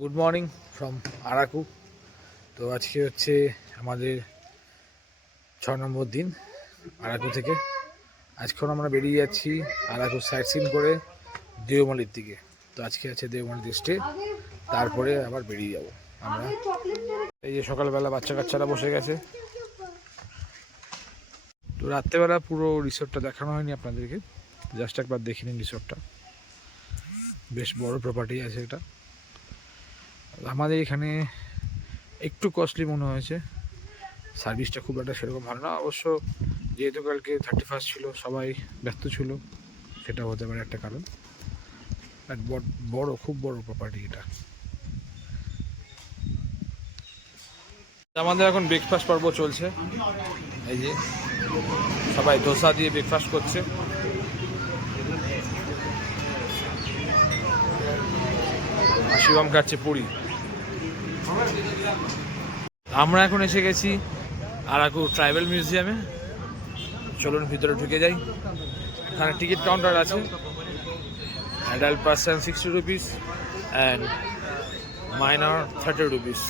Good morning from Araku. তো আজকে হচ্ছে আমাদের 6 নম্বর দিন আরাকু থেকে। আজকেও আমরা বেরিয়ে যাচ্ছি আরাকু সাইট সিন করে দেওমালির দিকে। তো আজকে আছে দেওমালি স্টে, তারপরে আবার বেরিয়ে যাব আমরা। এই যে সকালবেলা বাচ্চা কাচ্চারা বসে গেছে। তো রাত্রেবেলা পুরো রিসোর্টটা দেখানো হয়নি আপনাদেরকে, জাস্ট একবার দেখে নিন। রিসোর্টটা বেশ বড় প্রপার্টি আছে এটা। আমাদের এখানে একটু কস্টলি মনে হয়েছে, সার্ভিসটা খুব একটা সেরকম ভালো না। অবশ্য যেহেতু কালকে 31 ছিল, সবাই ব্যস্ত ছিল, সেটা হতে পারে একটা কারণ। বড়, খুব বড় প্রপার্টি এটা। আমাদের এখন ব্রেকফাস্ট পর্ব চলছে। এই যে সবাই ধোসা দিয়ে ব্রেকফাস্ট করছে। শিবম খাচ্ছে পুরি। আমরা এখন এসে গেছি আরাকু ট্রাইবাল মিউজিয়ামে। চলুন ভিতরে ঢুকে যাই। এখানে টিকিট কাউন্টার আছে। Adult person 60 rupees and minor 30 rupees.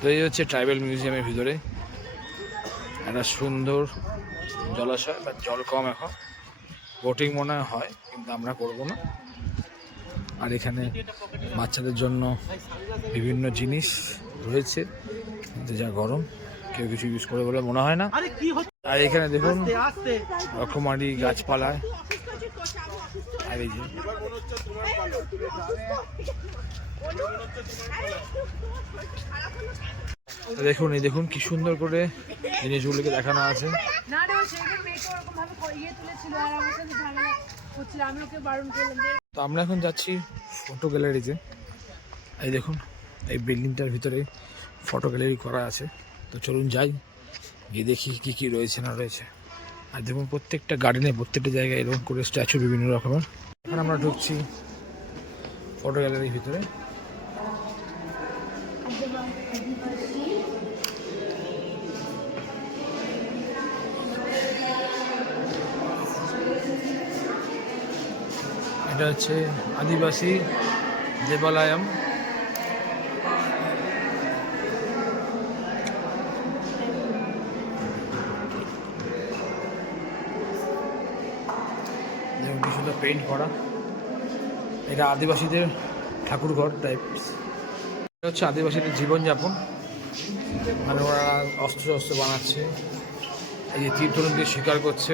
তো এই হচ্ছে ট্রাইবাল মিউজিয়ামের ভিতরে একটা সুন্দর জলাশয়, বা জল কম এখন, বোটিং মনে হয়, কিন্তু আমরা করব না। আর এখানে বাচ্চাদের জন্য বিভিন্ন জিনিস রয়েছে, কিন্তু যা গরম, কেউ কিছু ইউজ করে বলে মনে হয় না। আর এখানে দেখুন রকমারি গাছপালায়। আর এই যে দেখুন, এই দেখুন কি সুন্দর করে জিনিসগুলোকে দেখানো আছে। তো আমরা এখন যাচ্ছি ফটো গ্যালারিতে। এই দেখুন, এই বিল্ডিংটার ভিতরে ফটো গ্যালারি করা আছে। তো চলুন যাই, গিয়ে দেখি কি কি রয়েছে না রয়েছে। আর দেখুন প্রত্যেকটা গার্ডেনে, প্রত্যেকটা জায়গায় এরকম করে স্ট্যাচু বিভিন্ন রকমের। এখন আমরা ঢুকছি ফটো গ্যালারির ভিতরে। এটা হচ্ছে আদিবাসী দেবালয়ম। কিছুটা পেইন্ট করা। এটা আদিবাসীদের ঠাকুরঘর টাইপ। এটা হচ্ছে আদিবাসীদের জীবনযাপন, মানে ওরা অস্ত্র বানাচ্ছে। এই যে তীর দিয়ে শিকার করছে,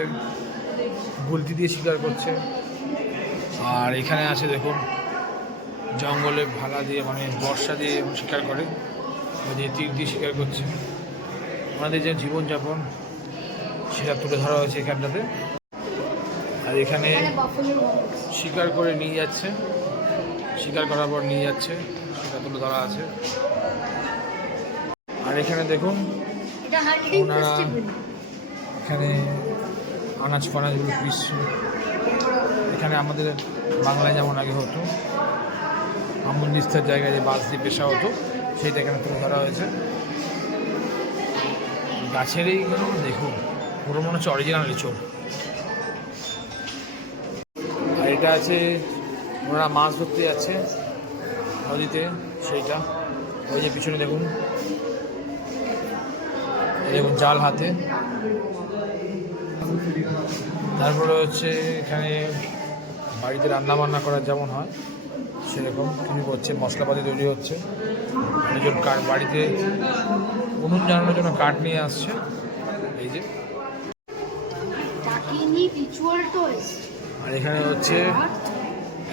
গুলতি দিয়ে শিকার করছে। আর এখানে আছে দেখুন জঙ্গলে ভালা দিয়ে, মানে বর্ষা দিয়ে শিকার করে, ওই যে তীর দিয়ে শিকার করছে। ওনাদের যে জীবনযাপন সেটা তুলে ধরা হয়েছে এখানটাতে। আর এখানে শিকার করে নিয়ে যাচ্ছে, শিকার করার পর নিয়ে যাচ্ছে, সেটা তুলে ধরা আছে। আর এখানে দেখুন ওনারা এখানে আনাজ ফানাজগুলো পিসছে। এখানে আমাদের বাংলায় যেমন আগে হতো, আমন নিস্তার জায়গায় যে বাস দিয়ে পেশা হতো, সেইটা এখানে তুলে ধরা হয়েছে। গাছের এইগুলো দেখুন, পুরো মনে হচ্ছে অরিজিনাল লিচু। আর এটা আছে, ওনারা মাছ ধরতে যাচ্ছে নদীতে, সেইটা। ওই যে পিছনে দেখুন, দেখুন জাল হাতে। তারপরে হচ্ছে এখানে বাড়িতে রান্না বান্না করার যেমন হয় সেরকম কিছু করছে, মশলাপাতি তৈরি হচ্ছে। অনেকজন কাঠ বাড়িতে উনুন জ্বালানোর জন্য কাঠ নিয়ে আসছে। এই যে, আর এখানে হচ্ছে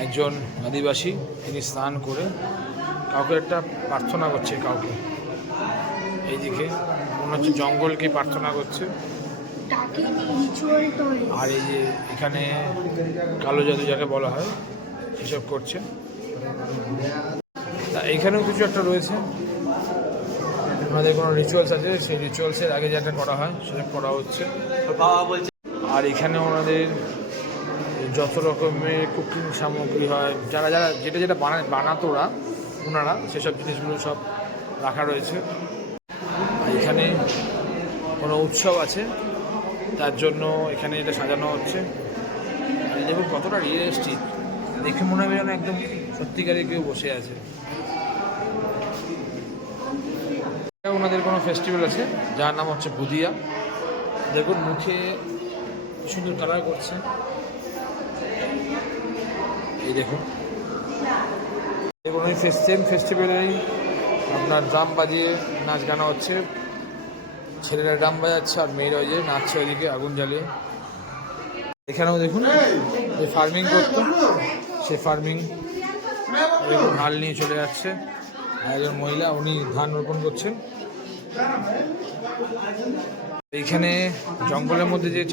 একজন আদিবাসী, তিনি স্নান করে কাউকে একটা প্রার্থনা করছে, কাউকে। এইদিকে মনে হচ্ছে জঙ্গলকে প্রার্থনা করছে। আর এই যে এখানে কালো জাদু যাকে বলা হয়, এসব করছে। তা এখানেও কিছু একটা রয়েছে, আমাদের কোনো রিচুয়ালস আছে, সেই রিচুয়ালসের আগে যেটা করা হয় সেটা করা হচ্ছে। আর এখানে ওনাদের যত রকমের কুকিং সামগ্রী হয়, যারা যারা যেটা বানাতো ওনারা সেসব জিনিসগুলো সব রাখা রয়েছে। আর এখানে কোনো উৎসব আছে, তার জন্য এখানে এটা সাজানো হচ্ছে। দেখুন কতটা রিয়েলিস্টিক দেখে মনে হবে যেন একদম সত্যিকারে কেউ বসে আছে। ওনাদের কোনো ফেস্টিভ্যাল আছে যার নাম হচ্ছে বুদিয়া। দেখুন মুখে সুন্দর কালার করছে, এই দেখুন। এবং এই সেম ফেস্টিভ্যালেই আপনার ড্রাম বাজিয়ে নাচ গানা হচ্ছে, ছেলেরা ড্রাম বাজাচ্ছে আর মেয়েরা ওই যে নাচছে ওইদিকে আগুন জ্বালিয়ে। এখানেও দেখুন যে ফার্মিং করতো, সে ফার্মিং হাল নিয়ে চলে যাচ্ছে। আর একজন মহিলা উনি ধান রোপণ করছেন। এইখানে জঙ্গলের মধ্যে যে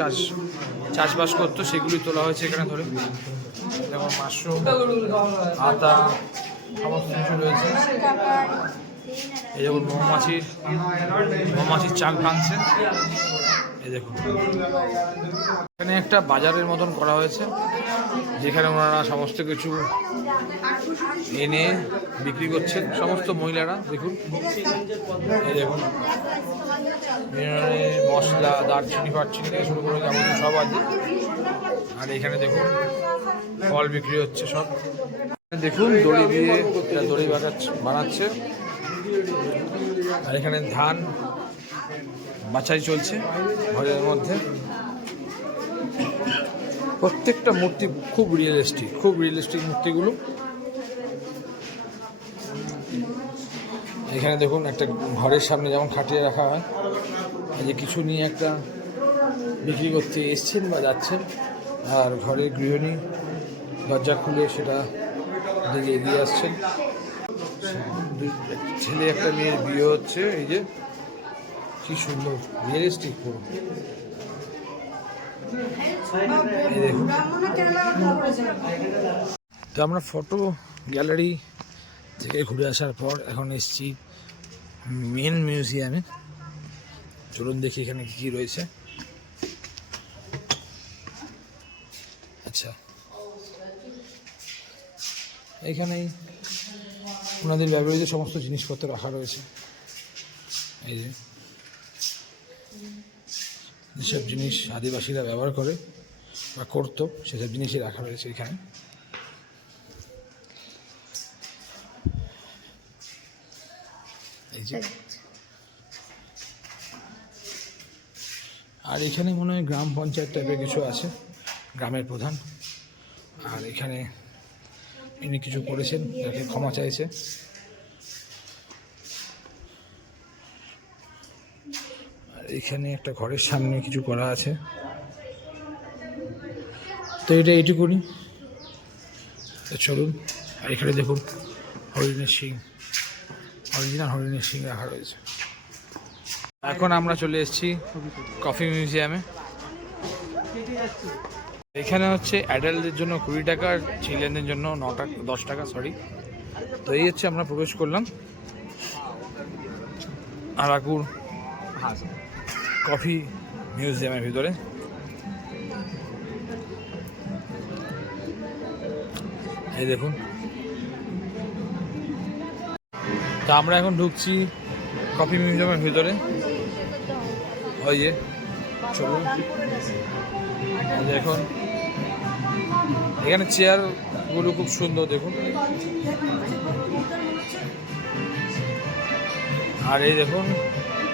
চাষবাস করতো সেগুলি তোলা হয়েছে এখানে ধরে, যেমন মাশরুম, আতা, সমস্ত কিছু রয়েছে। এই যেমন মৌমাছির চাক ভাঙছে, এই দেখুন। এখানে একটা বাজারের মতন করা হয়েছে যেখানে ওনারা সমস্ত কিছু এনে বিক্রি করছেন, সমস্ত মহিলারা। দেখুন এই দেখুন মশলা, দারচিনি ফারচিনি থেকে শুরু করে যেমন সব আছে। আর এখানে দেখুন ফল বিক্রি হচ্ছে সব। দেখুন দড়ি দিয়ে দড়ি বানাচ্ছে। আর এখানে ধান বাছাই চলছে ঘরের মধ্যে। প্রত্যেকটা মূর্তি খুব রিয়েলিস্টিক মূর্তিগুলো। এখানে দেখুন একটা ঘরের সামনে যেমন খাটিয়ে রাখা হয়, এই যে কিছু নিয়ে একটা বিক্রি করতে এসছেন বা যাচ্ছেন। আর ঘরের গৃহিণী দরজা খুলে সেটা দিকে এগিয়ে আসছেন। ছেলে একটা মেয়ের বিয়ে হচ্ছে, এই যে কি সুন্দর রিয়েলিস্টিক পুরো। এই দেখুন। তো আমরা ফটো গ্যালারি থেকে ঘুরে আসার পর এখন এসেছি মেন মিউজিয়ামে। চলুন দেখি এখানে কি কি রয়েছে। আচ্ছা, এইখানেই ওনাদের ব্যবহৃত সমস্ত জিনিসপত্র রাখা রয়েছে। এই যে যেসব জিনিস আদিবাসীরা ব্যবহার করে বা করতো সেসব জিনিসই রাখা রয়েছে এখানে। এই যে আর এখানে মনে হয় গ্রাম পঞ্চায়েত টাইপের কিছু আছে, গ্রামের প্রধান। আর এখানে ইনি কিছু করেছেন, যাকে ক্ষমা চাইছে। আর এখানে একটা ঘরের সামনে কিছু করা আছে। তো এটা এইটুকুনি। চলুন। আর এখানে দেখুন হরিণের শিং, অরিজিনাল হরিণের শিং রাখা রয়েছে। এখন আমরা চলে এসেছি কফি মিউজিয়ামে। এখানে হচ্ছে অ্যাডাল্টদের জন্য 20 টাকা, আর চিলড্রেনদের জন্য 10 টাকা। তো এই হচ্ছে আমরা প্রবেশ করলাম আরাকুর কফি মিউজিয়ামের ভিতরে। এই দেখুন। তা আমরা এখন ঢুকছি কফি মিউজিয়ামের ভিতরে। ওই যে চলুন। দেখুন এখানে চেয়ারগুলো খুব সুন্দর, দেখুন। আর এই দেখুন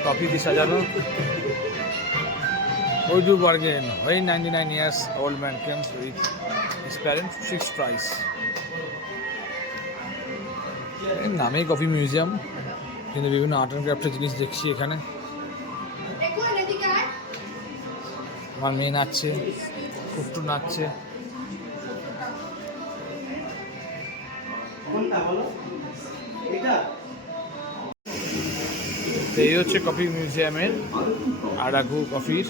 কফি দিয়ে সাজানো। ওই ডু বার্গেন, ওই 99 years old man comes with his parents fixed price। এর নামেই কফি মিউজিয়াম, কিন্তু বিভিন্ন আর্ট অ্যান্ড ক্রাফটের জিনিস দেখছি এখানে। আমার মেয়ে নাচছে, কুট্টু নাচছে। এই হচ্ছে কফি মিউজিয়ামের আরাকু কফির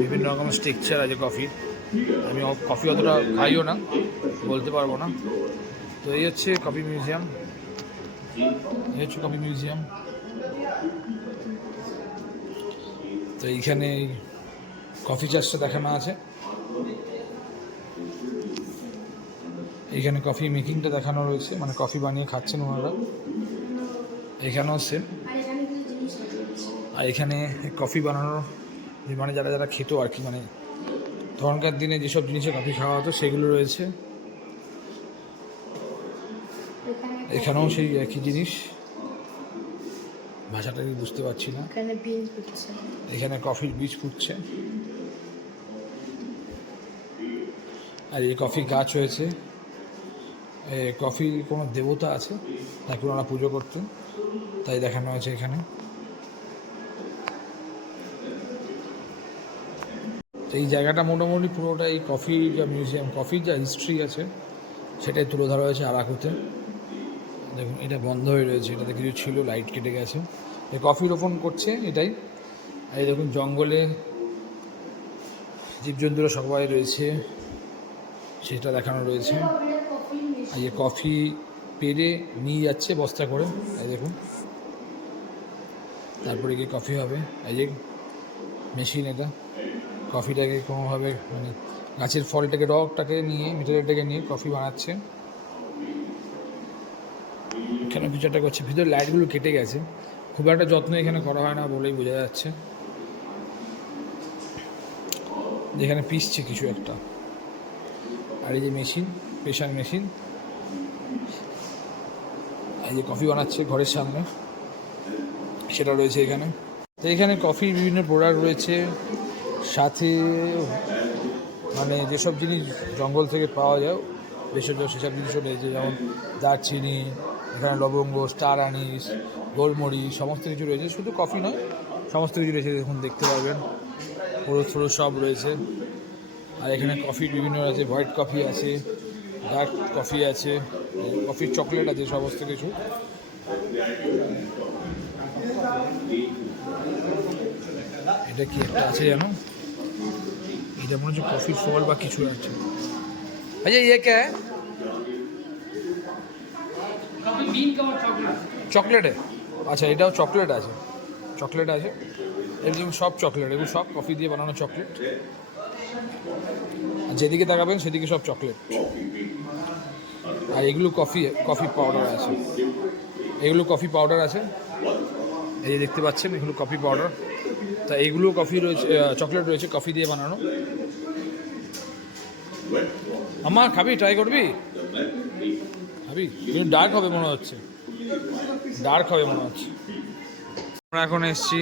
বিভিন্ন রকমের স্ট্রাকচার আছে কফির। আমি কফি অতটা খাইও না, বলতে পারবো না। তো এই হচ্ছে কফি মিউজিয়াম, তো এইখানে কফি চাষটা দেখানো আছে। এইখানে কফি মেকিংটা দেখানো রয়েছে, মানে কফি বানিয়ে খাচ্ছেন ওনারা। এখানেও সেম। আর এখানে কফি বানানোর মানে যারা খেতো আর কি, মানে তখনকার দিনে যেসব জিনিসে কফি খাওয়া হতো সেগুলো রয়েছে। এখানেও সেই একই জিনিস, ভাষাটা কি বুঝতে পারছি না। এখানে কফির বীজ ফুটছে, আর এই কফি গাছ হয়েছে। কফির কোনো দেবতা আছে, তাকে ওনারা পুজো করতেন, তাই দেখানো হয়েছে এখানে। এই জায়গাটা মোটামুটি পুরোটা এই কফির যা মিউজিয়াম, কফির যা হিস্ট্রি আছে সেটাই তুলে ধরা হয়েছে আরাকুতে। দেখুন এটা বন্ধ হয়ে রয়েছে, এটাতে কিছু ছিল, লাইট কেটে গেছে। এই কফি রোপণ করছে এটাই। এই দেখুন জঙ্গলে জীবজন্তুরা সবাই রয়েছে, সেটা দেখানো রয়েছে। আর এই কফি পেরে নিয়ে যাচ্ছে বস্তা করে, এই দেখুন। তারপরে গিয়ে কফি হবে। এই যে মেশিন, এটা কফিটাকে কোনোভাবে মানে গাছের ফলটাকে, রকটাকে নিয়ে, মেটেরিয়ালটাকে নিয়ে কফি বানাচ্ছে। এখানে ফিচারটা করছে, ভিতরে লাইটগুলো কেটে গেছে, খুব একটা যত্ন এখানে করা হয় না বলেই বোঝা যাচ্ছে। যেখানে পিসছে কিছু একটা। আর এই যে মেশিন, প্রেশার মেশিন, এই যে কফি বানাচ্ছে ঘরের সামনে, সেটা রয়েছে এখানে। তো এখানে কফির বিভিন্ন প্রোডাক্ট রয়েছে, সাথে মানে যেসব জিনিস জঙ্গল থেকে পাওয়া যায় ভেষজ সেসব জিনিসও রয়েছে, যেমন দারচিনি, এখানে লবঙ্গ, স্টার আনিস, গোলমরিচ, সমস্ত কিছু রয়েছে। শুধু কফি নয়, সমস্ত কিছু রয়েছে, দেখুন দেখতে পাবেন, পুরো সব রয়েছে। আর এখানে কফির বিভিন্ন আছে, হোয়াইট কফি আছে, ডার্ক কফি আছে, কফির চকলেট আছে, সমস্ত কিছু। এটা কি একটা আছে জানো, এটা মনে হচ্ছে কফির ফল বা কিছু আছে। আচ্ছা ইয়ে কে চকলেটে, আচ্ছা এটাও চকলেট আছে, চকলেট আছে, এগুলো সব চকলেট, এগুলো সব কফি দিয়ে বানানো চকলেট। যেদিকে তাকাবেন সেদিকে সব চকলেট। আর এগুলো কফি পাউডার আছে, এগুলো কফি পাউডার আছে, এই যে দেখতে পাচ্ছেন, এগুলো কফি পাউডার। তা এইগুলো কফি রয়েছে, চকলেট রয়েছে কফি দিয়ে বানানো। আমার খাবি, ট্রাই করবি, খাবি? কিন্তু ডার্ক হবে মনে হচ্ছে, ডার্ক হবে মনে হচ্ছে। আমরা এখন এসেছি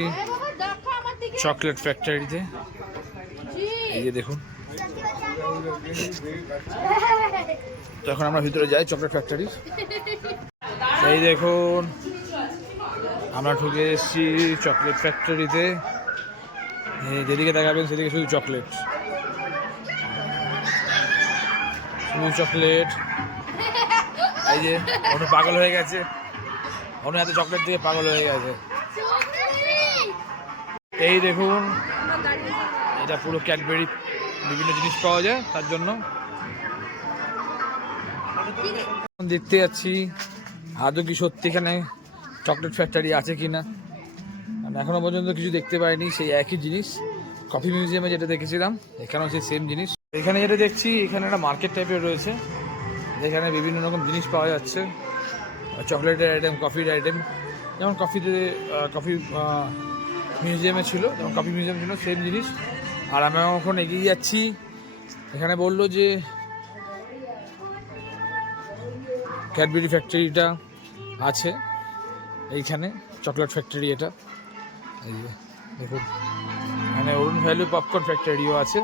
চকলেট ফ্যাক্টরিতে, এই যে দেখুন। তো এখন আমরা ভিতরে যাই চকলেট ফ্যাক্টরির। এই দেখুন আমরা ঢুকে এসেছি চকলেট ফ্যাক্টরিতে। যেদিকে দেখাবেন সেদিকে শুধু চকলেট, শুধু চকলেট। এই যে অনু পাগল হয়ে গেছে, অনু এত চকলেট দিয়ে পাগল হয়ে গেছে। এই দেখুন এটা পুরো ক্যাডবেরি, বিভিন্ন জিনিস পাওয়া যায় তার জন্য। দেখতে যাচ্ছি আদৌ কি সত্যি এখানে চকলেট ফ্যাক্টরি আছে কি না, এখনো পর্যন্ত কিছু দেখতে পাইনি। সেই একই জিনিস কফি মিউজিয়ামে যেটা দেখেছিলাম, এখানেও সেই সেম জিনিস। এখানে যেটা দেখছি, এখানে একটা মার্কেট টাইপের রয়েছে, যেখানে বিভিন্ন রকম জিনিস পাওয়া যাচ্ছে, চকলেটের আইটেম, কফির আইটেম। যেমন কফি মিউজিয়ামে ছিল, যেমন কফি মিউজিয়াম ছিল, সেম জিনিস। আর আমি এখন এগিয়ে যাচ্ছি, এখানে বললো যে ক্যাডবেরি ফ্যাক্টরিটা আছে এইখানে, চকলেট ফ্যাক্টরি এটা। এই যে দেখুন, মানে অরুণ ভ্যালু পপকর্ন ফ্যাক্টরিও আছে।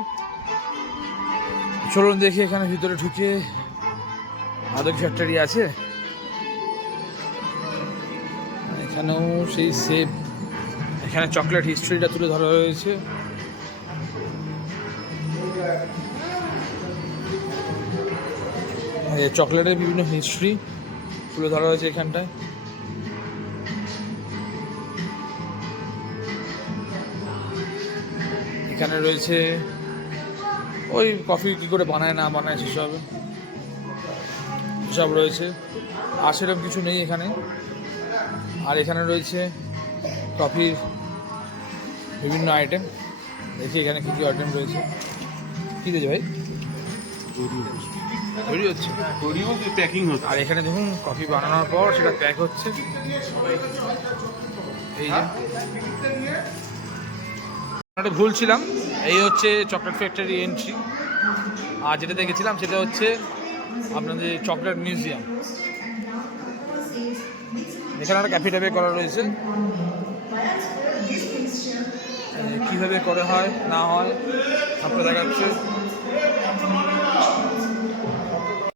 চলুন দেখি এখানে ভিতরে ঢুকে আদৌ ফ্যাক্টরি আছে। এখানেও সেই সেম, এখানে চকলেট হিস্ট্রিটা তুলে ধরা হয়েছে। চকলেটের বিভিন্ন হিস্ট্রি তুলে ধরা হয়েছে এখানটায়। এখানে রয়েছে ওই কফি কী করে বানায় না বানায় সেসব রয়েছে। আর সেরকম কিছু নেই এখানে। আর এখানে রয়েছে কফির বিভিন্ন আইটেম। দেখি এখানে কী কী আইটেম রয়েছে। কী দিয়েছে ভাই? তৈরি হচ্ছে, প্যাকিং হচ্ছে। আর এখানে দেখুন কফি বানানোর পর সেটা প্যাক হচ্ছে। এই যে একটা ভুল ছিলাম, এই হচ্ছে চকলেট ফ্যাক্টরি এন্ট্রি, আর যেটা দেখেছিলাম সেটা হচ্ছে আপনাদের চকলেট মিউজিয়াম। এখানে একটা ক্যাফে ট্যাফে করা রয়েছে, কীভাবে করে হয় না হয় সবটা দেখাচ্ছে।